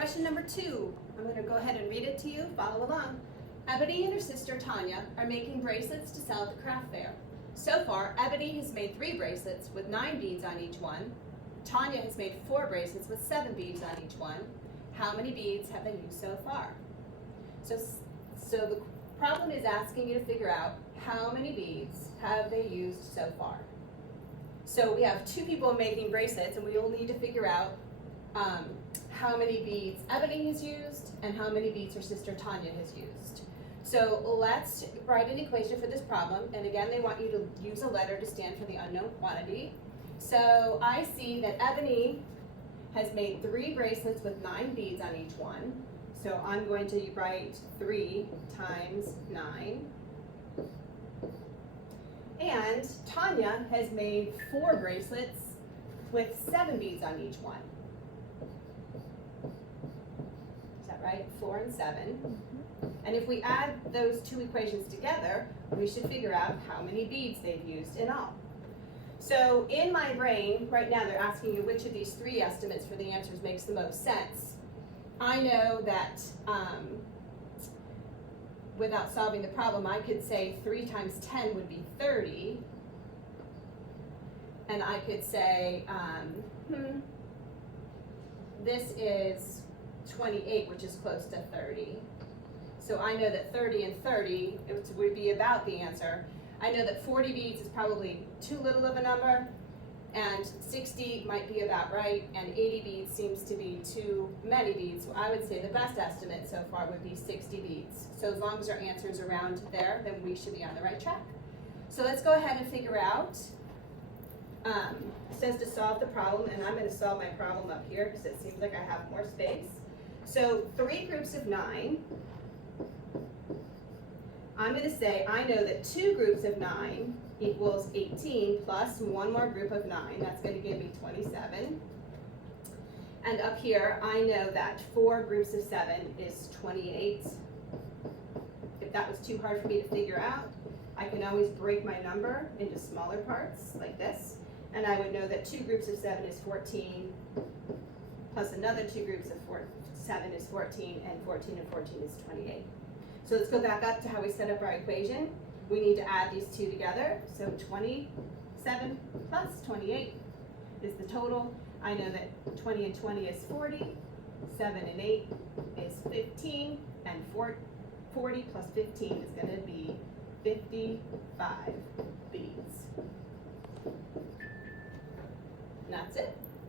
Question number 2. I'm going to go ahead and read it to you. Follow along. Ebony and her sister Tanya are making bracelets to sell at the craft fair. So far, Ebony has made 3 bracelets with 9 beads on each one. Tanya has made 4 bracelets with 7 beads on each one. How many beads have they used so far? So the problem is asking you to figure out how many beads have they used so far. So we have 2 people making bracelets, and we will need to figure out how many beads Ebony has used and how many beads her sister Tanya has used. So let's write an equation for this problem, and again they want you to use a letter to stand for the unknown quantity. So I see that Ebony has made 3 bracelets with 9 beads on each one. So I'm going to write 3 times 9. And Tanya has made 4 bracelets with 7 beads on each one. Is that right? 4 and 7. And if we add those 2 equations together, we should figure out how many beads they've used in all. So in my brain, right now they're asking you which of these 3 estimates for the answers makes the most sense. I know that without solving the problem, I could say 3 times 10 would be 30. And I could say, this is 28, which is close to 30. So I know that 30 and 30 would be about the answer. I know that 40 beads is probably too little of a number, and 60 might be about right, and 80 beads seems to be too many beads. So I would say the best estimate so far would be 60 beads. So as long as our answer is around there, then we should be on the right track. So let's go ahead and figure out. It says to solve the problem, and I'm going to solve my problem up here because it seems like I have more space. So 3 groups of 9. I'm going to say I know that 2 groups of 9 equals 18 plus 1 more group of 9. That's going to give me 27. And up here, I know that 4 groups of 7 is 28. If that was too hard for me to figure out, I can always break my number into smaller parts like this. And I would know that 2 groups of 7 is 14, plus another 2 groups of 7 is 14, and 14 and 14 is 28. So let's go back up to how we set up our equation. We need to add these 2 together. So 27 plus 28 is the total. I know that 20 and 20 is 40, 7 and 8 is 15, and 40 plus 15 is going to be 55 beads. And that's it.